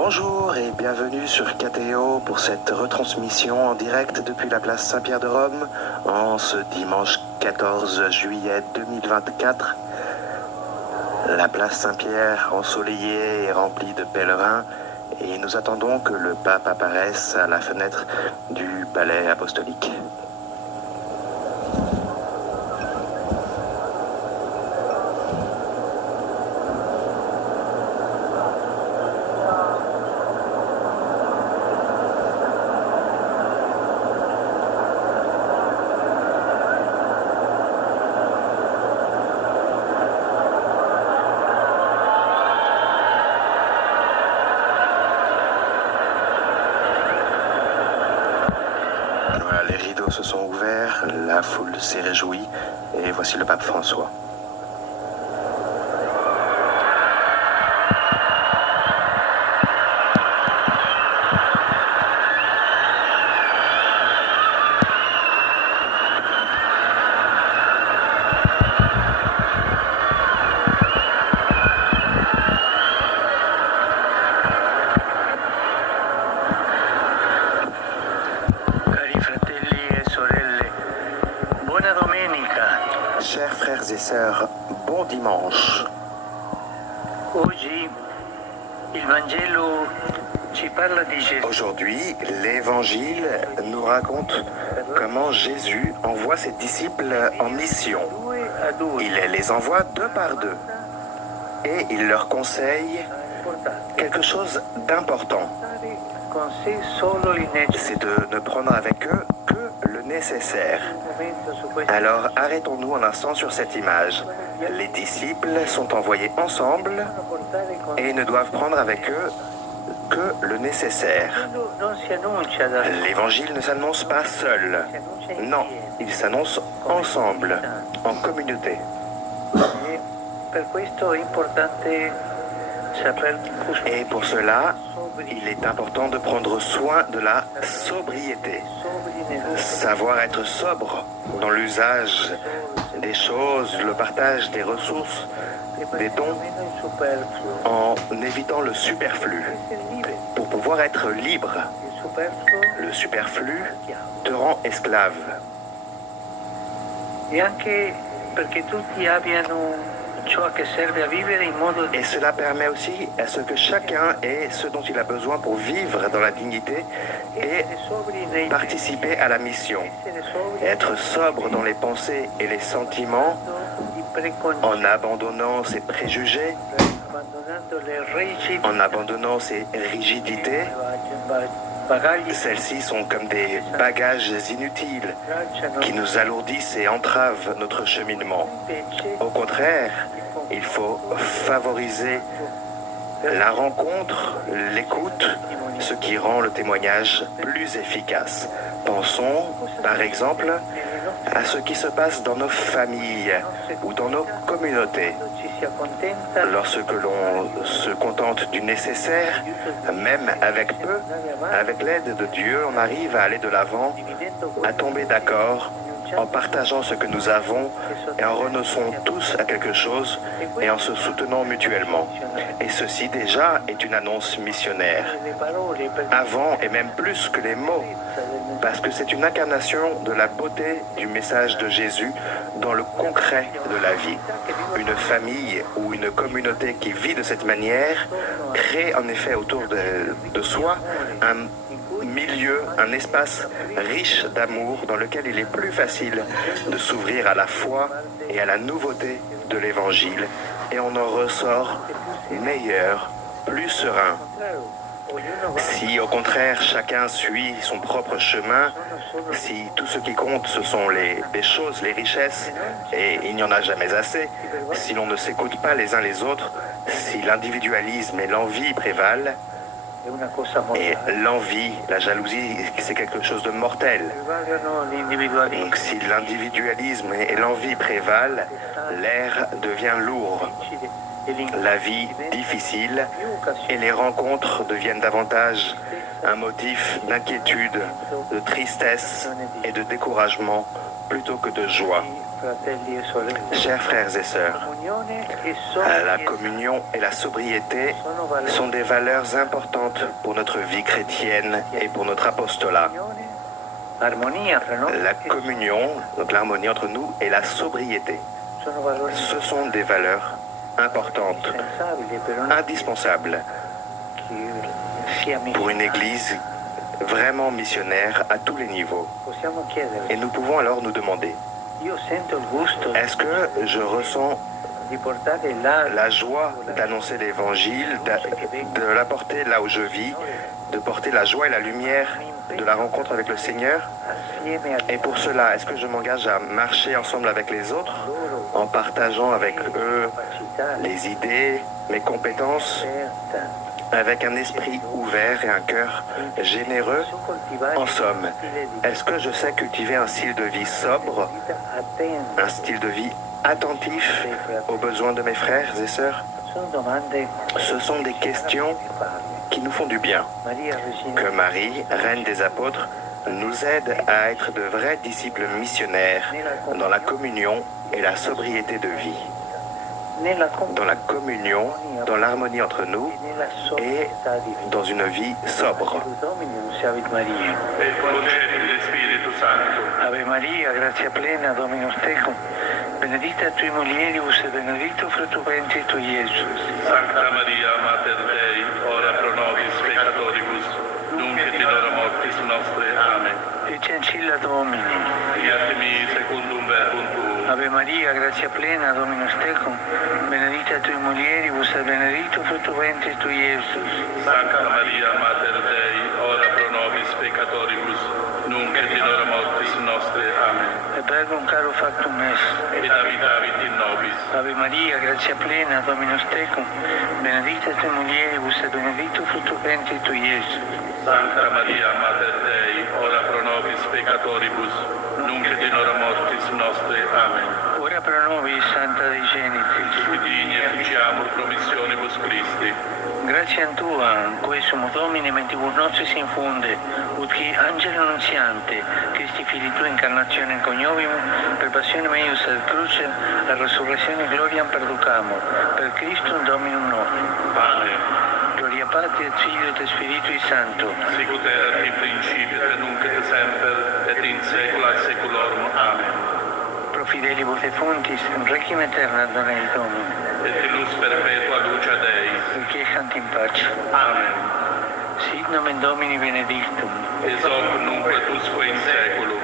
Bonjour et bienvenue sur KTO pour cette retransmission en direct depuis la place Saint-Pierre de Rome en ce dimanche 14 juillet 2024. La place Saint-Pierre ensoleillée et remplie de pèlerins et nous attendons que le pape apparaisse à la fenêtre du palais apostolique. Les rideaux se sont ouverts, la foule s'est réjouie et voici le pape François. Chers frères et sœurs, bon dimanche. Aujourd'hui, l'Évangile nous raconte comment Jésus envoie ses disciples en mission. Il les envoie deux par deux et il leur conseille quelque chose d'important. C'est de ne prendre avec eux que le nécessaire. Alors arrêtons-nous un instant sur cette image. Les disciples sont envoyés ensemble et ne doivent prendre avec eux que le nécessaire. L'évangile ne s'annonce pas seul. Non, il s'annonce ensemble, en communauté. Et pour cela, il est important de prendre soin de la sobriété. Savoir être sobre dans l'usage des choses, le partage des ressources, des dons, en évitant le superflu, pour pouvoir être libre. Le superflu te rend esclave. Et cela permet aussi à ce que chacun ait ce dont il a besoin pour vivre dans la dignité et participer à la mission. Être sobre dans les pensées et les sentiments en abandonnant ses préjugés, en abandonnant ses rigidités. Celles-ci sont comme des bagages inutiles qui nous alourdissent et entravent notre cheminement. Au contraire, il faut favoriser la rencontre, l'écoute, ce qui rend le témoignage plus efficace. Pensons, par exemple, à ce qui se passe dans nos familles ou dans nos communautés. Lorsque l'on se contente du nécessaire, même avec peu, avec l'aide de Dieu, on arrive à aller de l'avant, à tomber d'accord, en partageant ce que nous avons et en renonçant tous à quelque chose et en se soutenant mutuellement. Et ceci déjà est une annonce missionnaire, avant et même plus que les mots, parce que c'est une incarnation de la beauté du message de Jésus dans le concret de la vie. Une famille ou une communauté qui vit de cette manière crée en effet autour de soi un milieu, un espace riche d'amour dans lequel il est plus facile de s'ouvrir à la foi et à la nouveauté de l'Évangile et on en ressort meilleur, plus serein. Si au contraire chacun suit son propre chemin, si tout ce qui compte ce sont les choses, les richesses, et il n'y en a jamais assez, si l'on ne s'écoute pas les uns les autres, si l'individualisme et l'envie prévalent, et l'envie, la jalousie, c'est quelque chose de mortel. Donc si l'individualisme et l'envie prévalent, l'air devient lourd, la vie difficile et les rencontres deviennent davantage un motif d'inquiétude, de tristesse et de découragement plutôt que de joie. Chers frères et sœurs, la communion et la sobriété sont des valeurs importantes pour notre vie chrétienne et pour notre apostolat. La communion, donc l'harmonie entre nous, et la sobriété, ce sont des valeurs importantes, indispensables pour une Église vraiment missionnaire à tous les niveaux. Et nous pouvons alors nous demander, est-ce que je ressens la joie d'annoncer l'Évangile, de l'apporter là où je vis, de porter la joie et la lumière de la rencontre avec le Seigneur? Et pour cela, est-ce que je m'engage à marcher ensemble avec les autres, en partageant avec eux les idées, mes compétences, avec un esprit ouvert et un cœur généreux? En somme, est-ce que je sais cultiver un style de vie sobre, un style de vie attentif aux besoins de mes frères et sœurs? Ce sont des questions qui nous font du bien. Que Marie, reine des apôtres, nous aide à être de vrais disciples missionnaires dans la communion et la sobriété de vie. Dans la communion, dans l'harmonie entre nous et dans une vie sobre. Ave Maria, grazia plena, Dominus tecum, benedicta tui mulieribus et benedictus fructus ventris tui, Iesus. Sancta Maria, Mater Dei, ora pro nobis peccatoribus, nunc et in hora mortis nostre. Amen. Ecce ancilla Domini. Fiat mi secundum verbum tuum. Ave Maria, grazia plena, Dominus tecum, benedicta tui mulieribus et benedictus fructus ventris tui, Iesus. Sancta Maria, Mater Dei, ora pro nobis peccatoribus, nunc et in hora mortis nostre. Amen. Et verbum caro factum est. Et habitavit in nobis. Ave Maria, grazia plena, Dominus tecum, benedicta tui mulieribus et benedictus fructus ventris tui, Iesus. Sancta Maria, Mater Dei, ora pro nobis peccatoribus, nunc et in hora mortis nostre. Amen. Ora pro nobis, Santa Dei Genitrix. Digni efficiamur promissionibus Christi. Grazie a Tua, quae sumo Domine, mentibus nostris infunde, ut qui angelo annunziante, Christi Fili Tua incarnazione in coniovimus, per passione meius ad cruce, a resurrezione gloriam perducamur, per Christum Dominum nostrum. Amen. Gloria Patri et Filio et Spiritui Sancto. Sicut erat in principio et nunc et semper et in saecula saeculorum. Amen. Pro fidelibus defuntis, requiem aeterna dona il Domine. Et in lux perpetua luce Dei. Requiescant in pace. Amen. Sit nomen Domini benedictum. Ex hoc nunc et usque in saeculum.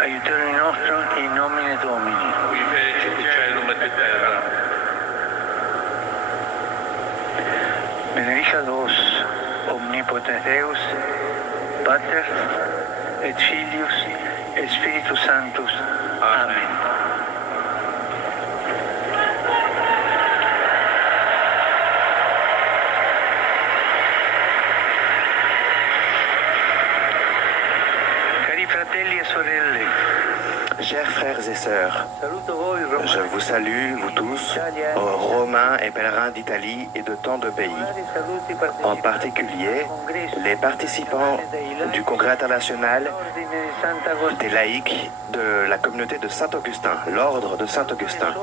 Aiuterium nostrum in nomine Domini. Qui fecit caelum et terra. Benedicat vos, omnipotens Deus, Pater, et Filius, et Spiritus Sanctus. Amen. Cari fratelli e sorelle, Chers frères et sœurs, saluto voi, Romani, je vous salue, vous tous, Romains et pèlerins d'Italie et de tant de pays, en particulier les participants du Congrès international des laïcs de la communauté de Saint-Augustin, l'ordre de Saint-Augustin.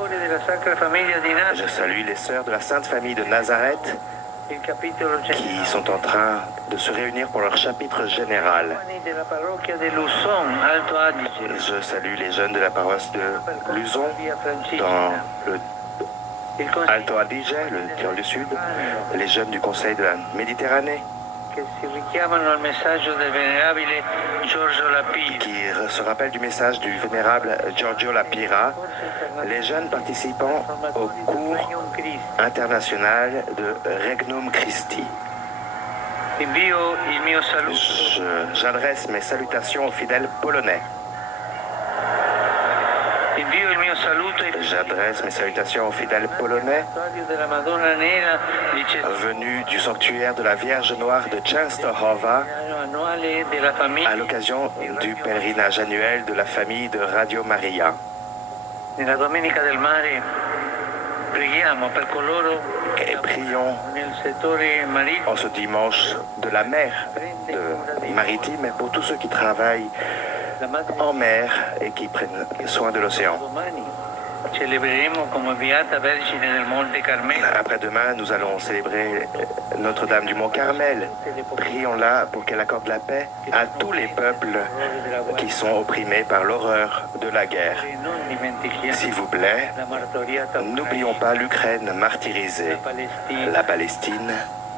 Je salue les sœurs de la Sainte Famille de Nazareth qui sont en train de se réunir pour leur chapitre général. Je salue les jeunes de la paroisse de Luzon dans le Alto Adige, le Tirol du Sud, les jeunes du Conseil de la Méditerranée qui se rappellent du message du vénérable Giorgio Lapira, les jeunes participants au cours international de Regnum Christi. J'adresse mes salutations aux fidèles polonais. J'adresse mes salutations aux fidèles polonais venus du sanctuaire de la Vierge Noire de Częstochowa à l'occasion du pèlerinage annuel de la famille de Radio Maria. Et prions en ce dimanche de la mer maritime pour tous ceux qui travaillent en mer et qui prennent soin de l'océan. Celebreremo come Beata Vergine del Monte Carmelo. Après-demain, nous allons célébrer Notre-Dame du Mont Carmel. Prions-la pour qu'elle accorde la paix à tous les peuples qui sont opprimés par l'horreur de la guerre. S'il vous plaît, n'oublions pas l'Ukraine martyrisée, la Palestine,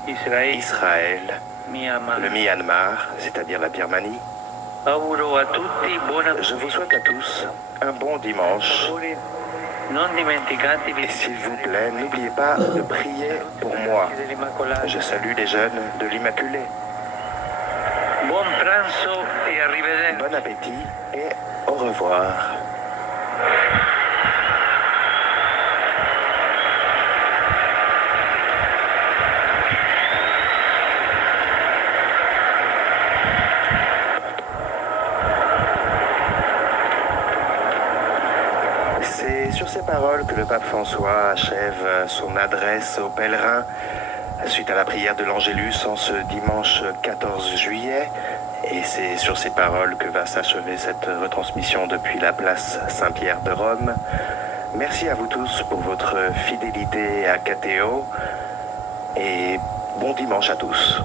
Israël, le Myanmar, c'est-à-dire la Birmanie. Je vous souhaite à tous un bon dimanche. Et s'il vous plaît, n'oubliez pas de prier pour moi. Je salue les jeunes de l'Immaculée. Bon appétit et au revoir. C'est sur ces paroles que le pape François achève son adresse aux pèlerins suite à la prière de l'Angélus en ce dimanche 14 juillet. Et c'est sur ces paroles que va s'achever cette retransmission depuis la place Saint-Pierre de Rome. Merci à vous tous pour votre fidélité à KTO et bon dimanche à tous.